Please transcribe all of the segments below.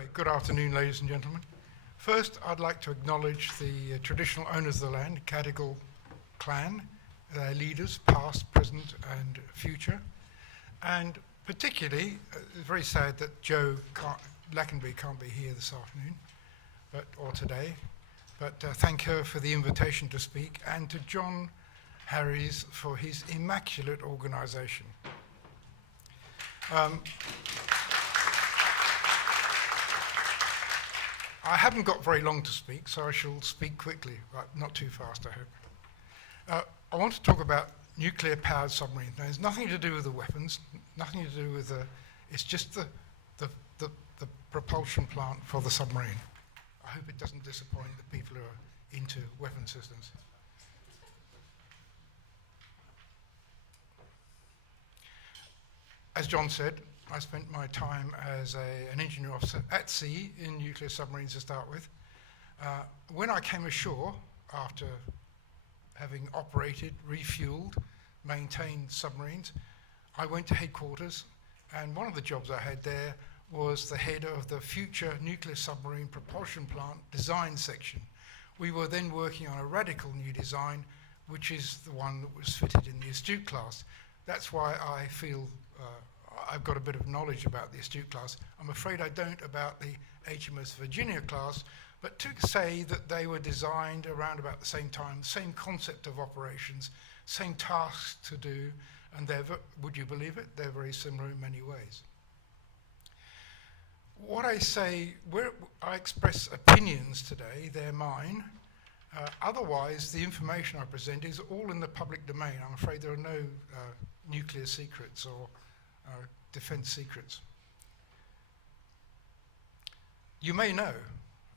Anyway, good afternoon, ladies and gentlemen. First, I'd like to acknowledge the traditional owners of the land, Cadigal clan, their leaders, past, present, and future. And particularly, it's very sad that Joe Lackenby can't be here this afternoon, or today. But thank her for the invitation to speak, and to John Harries for his immaculate organisation. I haven't got very long to speak, so I shall speak quickly, but not too fast, I hope. I want to talk about nuclear-powered submarines. Now, there's nothing to do with the weapons, nothing to do with the... It's just the propulsion plant for the submarine. I hope it doesn't disappoint the people who are into weapon systems. As John said, I spent my time as an engineer officer at sea in nuclear submarines to start with. When I came ashore, after having operated, refueled, maintained submarines, I went to headquarters, and one of the jobs I had there was the head of the future nuclear submarine propulsion plant design section. We were then working on a radical new design, which is the one that was fitted in the Astute class. That's why I feel I've got a bit of knowledge about the Astute class. I'm afraid I don't about the HMS Virginia class, but to say that they were designed around about the same time, same concept of operations, same tasks to do, and would you believe it, they're very similar in many ways. What I say, I express opinions today, they're mine. Otherwise, the information I present is all in the public domain. I'm afraid there are no nuclear secrets or defense secrets. You may know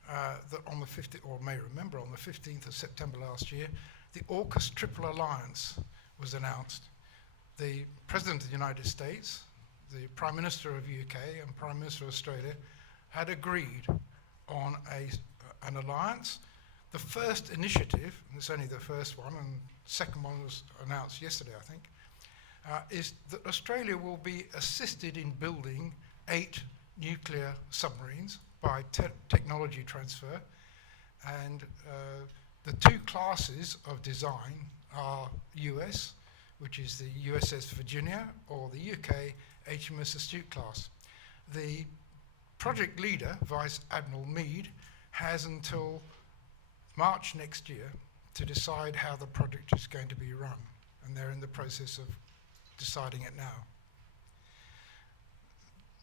that on the 15th, or may remember on the 15th of September last year, the AUKUS Alliance was announced. The President of the United States, the Prime Minister of UK and Prime Minister of Australia had agreed on an alliance. The first initiative, and it's only the first one, and the second one was announced yesterday, I think, is that Australia will be assisted in building 8 nuclear submarines by technology transfer. And the 2 classes of design are US, which is the USS Virginia, or the UK HMS Astute class. The project leader, Vice Admiral Mead, has until March next year to decide how the project is going to be run, and they're in the process of deciding it now.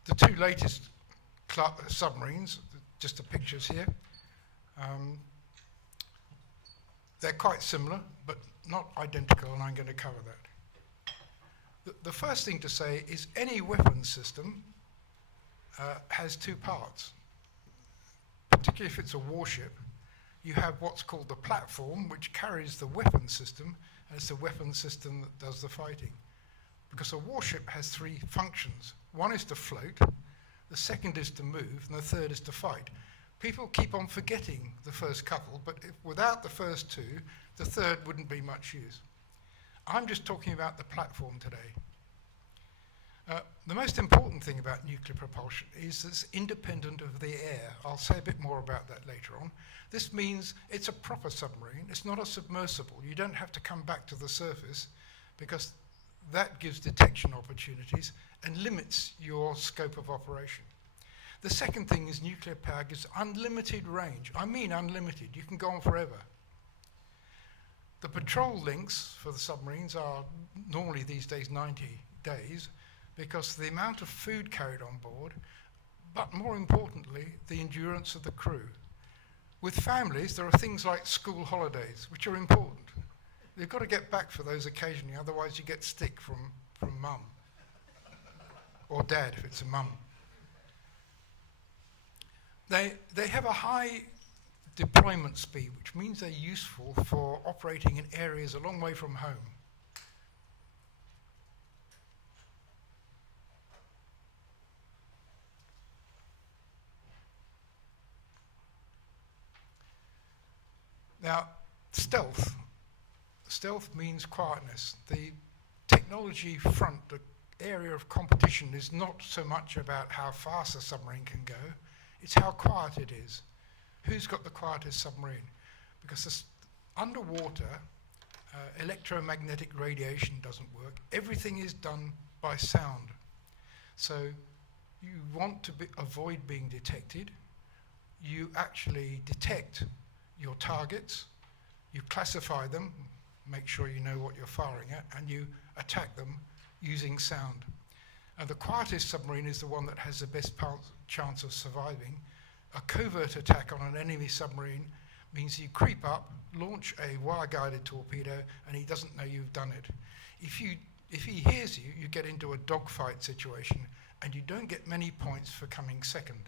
The 2 latest submarines, just the pictures here, they're quite similar, but not identical, and I'm going to cover that. The first thing to say is any weapons system has 2 parts. Particularly if it's a warship, you have what's called the platform, which carries the weapons system, and it's the weapons system that does the fighting. Because a warship has 3 functions. One is to float, the second is to move, and the third is to fight. People keep on forgetting the first couple, but without the first 2, the third wouldn't be much use. I'm just talking about the platform today. The most important thing about nuclear propulsion is it's independent of the air. I'll say a bit more about that later on. This means it's a proper submarine. It's not a submersible. You don't have to come back to the surface because that gives detection opportunities and limits your scope of operation. The second thing is nuclear power gives unlimited range. I mean unlimited. You can go on forever. The patrol lengths for the submarines are normally these days 90 days because of the amount of food carried on board, but more importantly, the endurance of the crew. With families, there are things like school holidays, which are important. You've got to get back for those occasionally, otherwise you get stick from mum. Or dad, if it's a mum. They have a high deployment speed, which means they're useful for operating in areas a long way from home. Now, stealth. Stealth means quietness. The technology front, the area of competition is not so much about how fast a submarine can go, It's how quiet it is. Who's got the quietest submarine? Because this underwater, electromagnetic radiation doesn't work. Everything is done by sound. So you want to avoid being detected. You actually detect your targets, you classify them, make sure you know what you're firing at, and you attack them using sound. And the quietest submarine is the one that has the best chance of surviving. A covert attack on an enemy submarine means you creep up, launch a wire-guided torpedo, and he doesn't know you've done it. If he hears you, you get into a dogfight situation, and you don't get many points for coming second.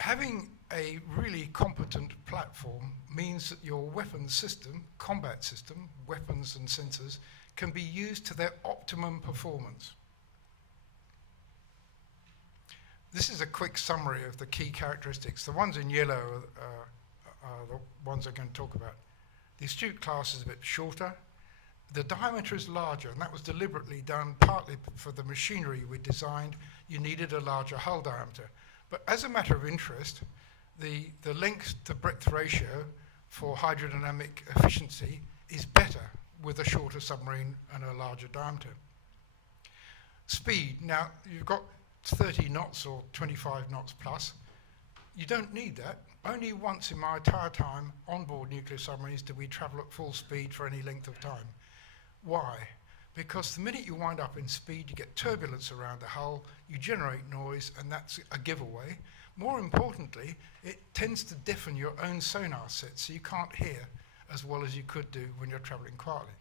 Having a really competent platform means that your weapons system, combat system, weapons and sensors, can be used to their optimum performance. This is a quick summary of the key characteristics. The ones in yellow are the ones I'm going to talk about. The Astute class is a bit shorter. The diameter is larger, and that was deliberately done partly for the machinery we designed. You needed a larger hull diameter. But as a matter of interest, the length to breadth ratio for hydrodynamic efficiency is better with a shorter submarine and a larger diameter. Speed, now you've got 30 knots or 25 knots plus. You don't need that. Only once in my entire time on board nuclear submarines do we travel at full speed for any length of time. Why? Because the minute you wind up in speed, you get turbulence around the hull, you generate noise, and that's a giveaway. More importantly, it tends to deafen your own sonar set, so you can't hear as well as you could do when you're traveling quietly.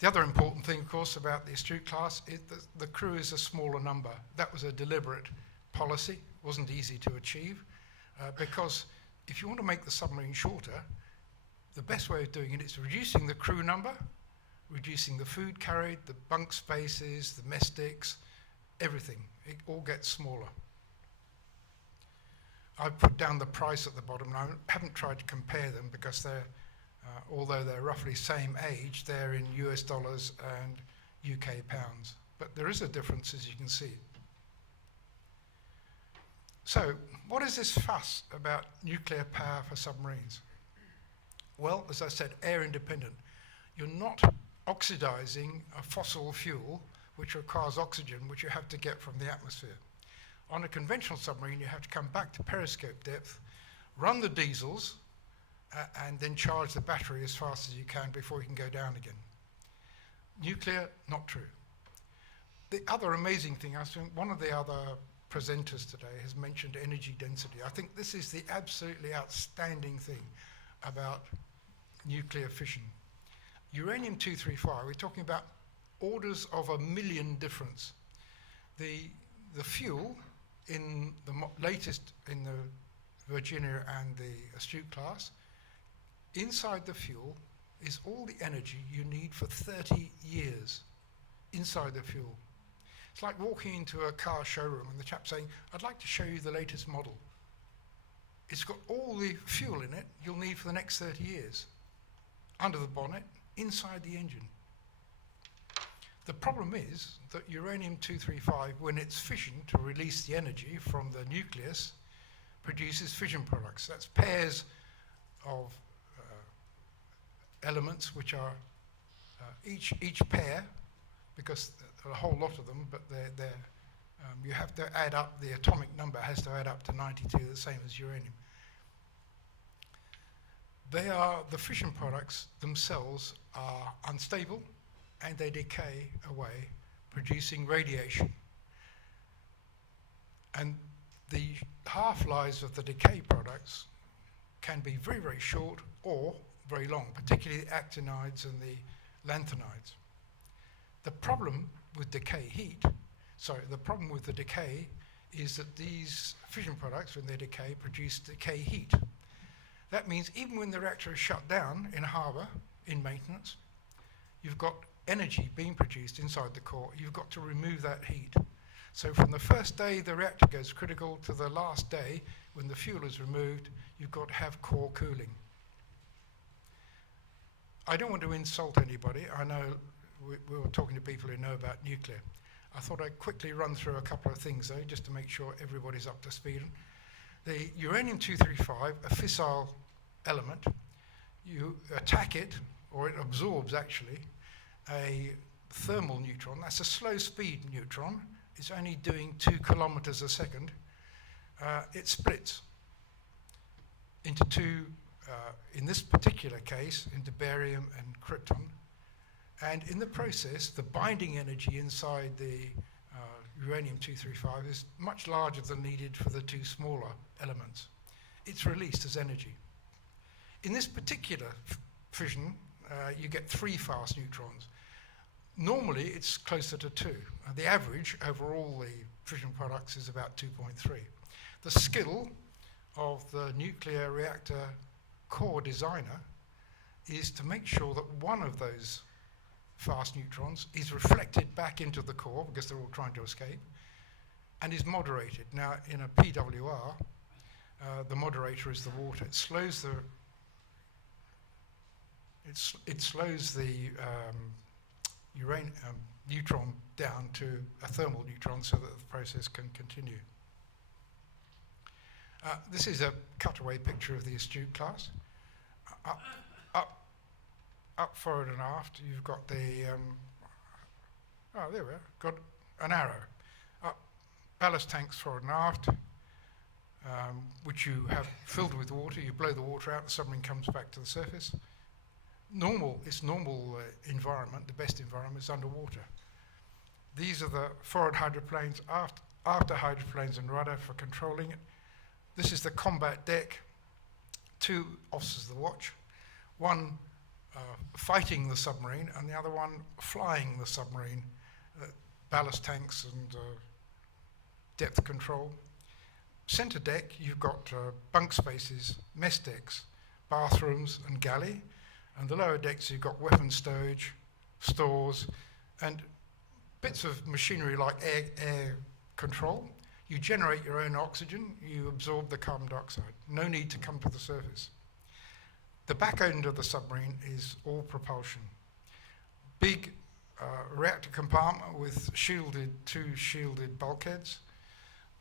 The other important thing, of course, about the Astute class is that the crew is a smaller number. That was a deliberate policy. It wasn't easy to achieve, because if you want to make the submarine shorter, the best way of doing it is reducing the crew number, reducing the food carried, the bunk spaces, the mess decks, everything. It all gets smaller. I've put down the price at the bottom, and I haven't tried to compare them because they're, although they're roughly same age, they're in US dollars and UK pounds. But there is a difference, as you can see. So, what is this fuss about nuclear power for submarines? Well, as I said, air independent. You're not oxidizing a fossil fuel which requires oxygen, which you have to get from the atmosphere. On a conventional submarine, you have to come back to periscope depth, run the diesels, and then charge the battery as fast as you can before you can go down again. Nuclear, not true. The other amazing thing, I think one of the other presenters today has mentioned energy density. I think this is the absolutely outstanding thing about nuclear fission. Uranium-235, we're talking about orders of a million difference. The fuel in the latest, in the Virginia and the Astute class, inside the fuel is all the energy you need for 30 years inside the fuel. It's like walking into a car showroom and the chap saying, I'd like to show you the latest model. It's got all the fuel in it you'll need for the next 30 years. Under the bonnet, inside the engine. The problem is that uranium-235, when it's fissioned to release the energy from the nucleus, produces fission products. That's pairs of elements which are each pair, because there are a whole lot of them, but you have to add up, the atomic number has to add up to 92, the same as uranium. The fission products themselves are unstable and they decay away, producing radiation. And the half-lives of the decay products can be very, very short or very long, particularly the actinides and the lanthanides. The problem with decay with the decay is that these fission products, when they decay, produce decay heat. That means even when the reactor is shut down in a harbour, in maintenance, you've got energy being produced inside the core. You've got to remove that heat. So from the first day the reactor goes critical to the last day, when the fuel is removed, you've got to have core cooling. I don't want to insult anybody. I know we were talking to people who know about nuclear. I thought I'd quickly run through a couple of things though, just to make sure everybody's up to speed. The uranium-235, a fissile element, you attack it, or it absorbs actually, a thermal neutron. That's a slow speed neutron. It's only doing 2 kilometers a second. It splits into two, in this particular case, into barium and krypton. And in the process, the binding energy inside the uranium-235 is much larger than needed for the two smaller elements. It's released as energy. In this particular fission, you get 3 fast neutrons. Normally, it's closer to 2. The average over all the fission products is about 2.3. The skill of the nuclear reactor core designer is to make sure that one of those fast neutrons is reflected back into the core, because they're all trying to escape, and is moderated. Now, in a PWR, the moderator is the water. It slows the neutron down to a thermal neutron so that the process can continue. This is a cutaway picture of the Astute class. Up forward and aft, you've got the, there we are, got an arrow. Up, ballast tanks forward and aft, which you have filled with water. You blow the water out, the submarine comes back to the surface. Its normal environment, the best environment, is underwater. These are the forward hydroplanes, after hydroplanes and rudder for controlling it. This is the combat deck, 2 officers of the watch, one fighting the submarine and the other one flying the submarine, ballast tanks and depth control. Center deck, you've got bunk spaces, mess decks, bathrooms and galley, and the lower decks you've got weapon stowage, stores, and bits of machinery like air control. You generate your own oxygen, you absorb the carbon dioxide. No need to come to the surface. The back end of the submarine is all propulsion. Big reactor compartment with 2 shielded bulkheads.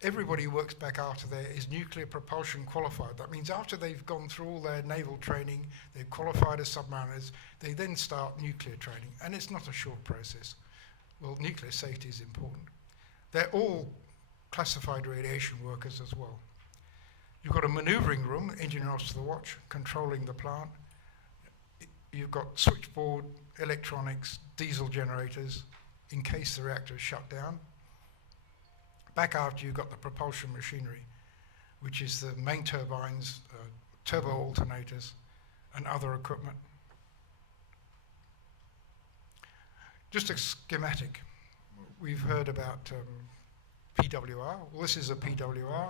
Everybody who works back after there is nuclear propulsion qualified. That means after they've gone through all their naval training, they've qualified as submariners, they then start nuclear training. And it's not a short process. Well, nuclear safety is important. They're all classified radiation workers as well. You've got a maneuvering room, engineer officer of the watch, controlling the plant. You've got switchboard, electronics, diesel generators, in case the reactor is shut down. Back after, you've got the propulsion machinery, which is the main turbines, turbo alternators, and other equipment. Just a schematic. We've heard about PWR. Well, this is a PWR.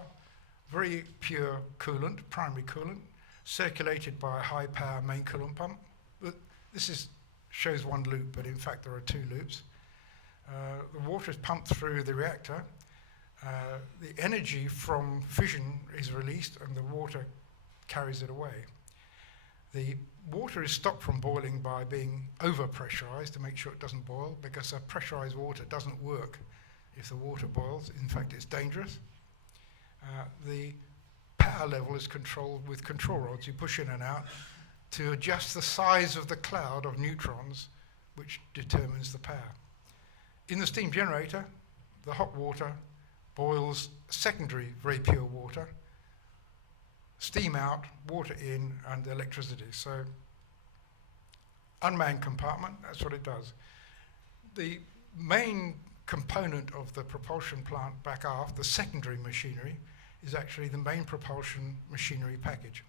Very pure coolant, primary coolant, circulated by a high-power main coolant pump. But this shows one loop, but in fact there are 2 loops. The water is pumped through the reactor. The energy from fission is released and the water carries it away. The water is stopped from boiling by being over-pressurized to make sure it doesn't boil, because a pressurized water doesn't work if the water boils. In fact, it's dangerous. The power level is controlled with control rods you push in and out to adjust the size of the cloud of neutrons, which determines the power. In the steam generator, the hot water boils secondary very pure water, steam out, water in, and electricity. So unmanned compartment, that's what it does. The main component of the propulsion plant back aft, the secondary machinery, is actually the main propulsion machinery package.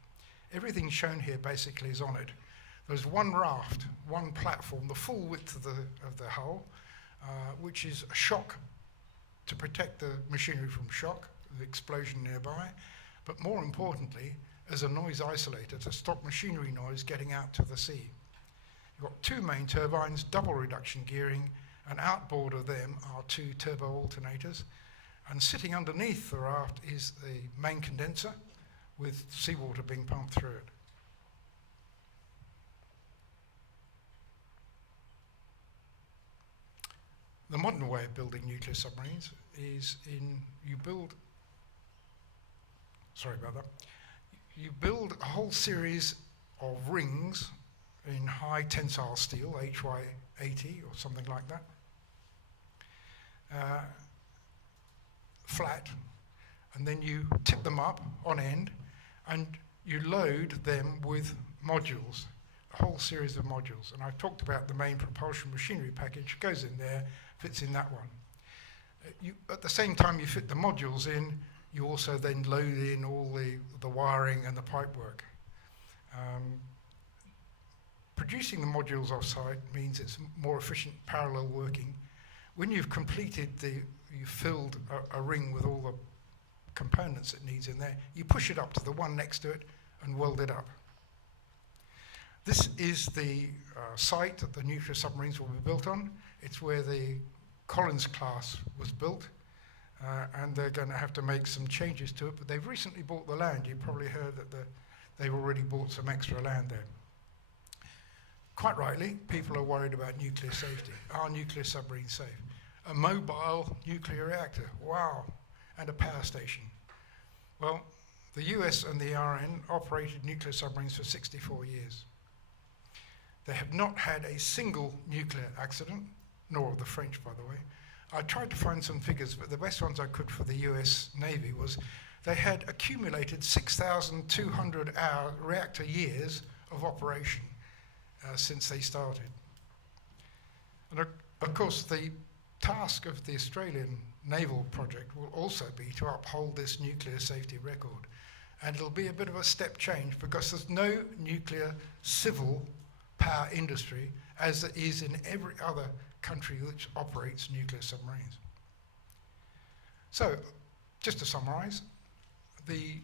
Everything shown here basically is on it. There's one raft, one platform, the full width of the hull, which is a shock to protect the machinery from shock, the explosion nearby, but more importantly, as a noise isolator to stop machinery noise getting out to the sea. You've got 2 main turbines, double reduction gearing, and outboard of them are 2 turbo alternators. And sitting underneath the raft is the main condenser with seawater being pumped through it. The modern way of building nuclear submarines is you build a whole series of rings in high tensile steel, HY80 or something like that, flat, and then you tip them up on end and you load them with modules, a whole series of modules. And I've talked about the main propulsion machinery package, goes in there, fits in that one. At the same time you fit the modules in, you also then load in all the wiring and the pipework. Producing the modules off-site means it's more efficient parallel working. When you've completed you've filled a ring with all the components it needs in there, you push it up to the one next to it and weld it up. This is the site that the nuclear submarines will be built on. It's where the Collins class was built, and they're going to have to make some changes to it, but they've recently bought the land. You probably heard that they've already bought some extra land there. Quite rightly, people are worried about nuclear safety. Are nuclear submarines safe? A mobile nuclear reactor, wow, and a power station. Well, the US and the RN operated nuclear submarines for 64 years. They have not had a single nuclear accident, nor the French, by the way. I tried to find some figures, but the best ones I could for the US Navy was they had accumulated 6,200 reactor years of operation since they started. And of course, the task of the Australian naval project will also be to uphold this nuclear safety record. And it'll be a bit of a step change because there's no nuclear civil power industry as there is in every other country which operates nuclear submarines. So, just to summarize, the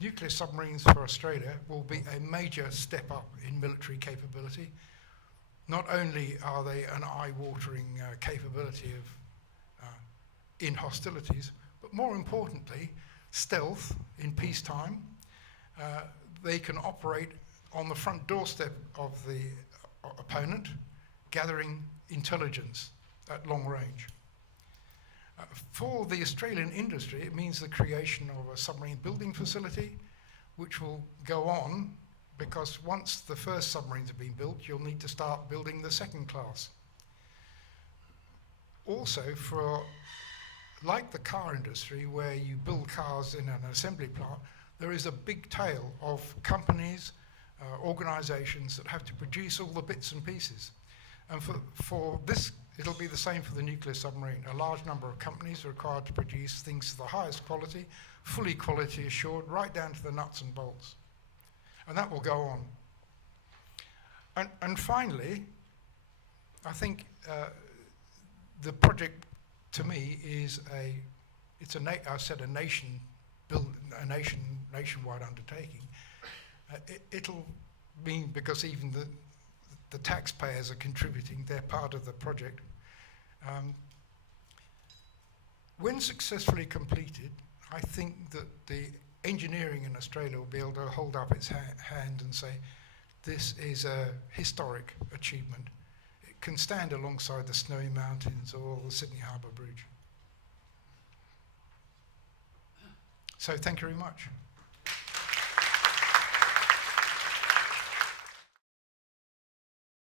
nuclear submarines for Australia will be a major step up in military capability. Not only are they an eye-watering capability of in hostilities, but more importantly, stealth in peacetime. They can operate on the front doorstep of the opponent, gathering intelligence at long range. For the Australian industry, it means the creation of a submarine building facility, which will go on because once the first submarines have been built, you'll need to start building the second class. Also, like the car industry, where you build cars in an assembly plant, there is a big tail of companies, organizations that have to produce all the bits and pieces. And for this, it'll be the same for the nuclear submarine. A large number of companies are required to produce things to the highest quality, fully quality assured, right down to the nuts and bolts. And that will go on. And finally, I think the project to me is nationwide undertaking. It'll mean, because even the taxpayers are contributing, they're part of the project. When successfully completed, I think that the engineering in Australia will be able to hold up its hand and say, this is a historic achievement. It can stand alongside the Snowy Mountains or the Sydney Harbour Bridge. So thank you very much.